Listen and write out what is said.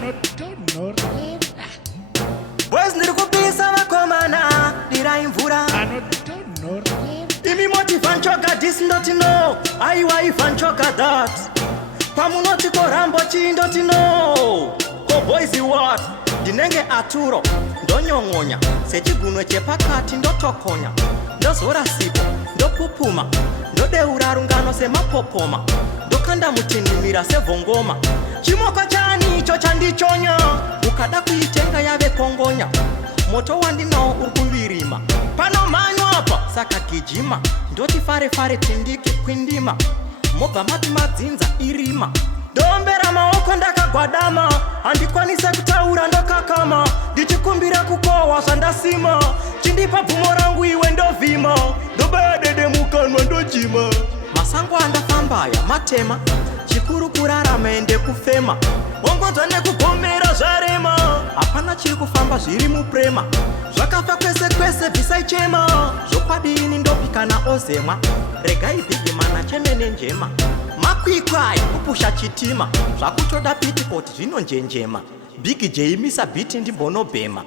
anotonhorera. Boys ndiri kupisa vakomana dirai mvura Anotonhorera. imi moti vanchoka this ndoti no aiwa ivanchoka that pamunoti korambo chindoti no ko boys what ndinenge aturo ndonyong'onya sechigunwe chepakati ndotokonya ndozora sipo ndopupuma ndodeura rungano semapopoma ndokanda mutindimira sevhongoma chimoko chani icho chandichonya ukada kuitenga yave kongonya moto wandinawo uri kuvirima pano manywa apa saka gijima ndoti fare tindiki kwindima mobva mati madzinza irima ndombera maoko ndakagwadama handikwanise kutaura ndokakama ndichikumbira kukohwa zvandasima chindipa bvumo rangu iwe ndovhima ndobadede mukanwa ndojima masango andafambaya matema chikuru kurarama ende kufema ongonzwa nekugomera zvarema hapana chiri kufamba zviri muprema zvakafa kwese bvisaichema zvokwadini ndopikana ozemwa regai bhigimana chemene njema makwikwai kupusha chitima zvakutoda pitikoti zvinonjenjema big j imisa bhiti ndimbonobhema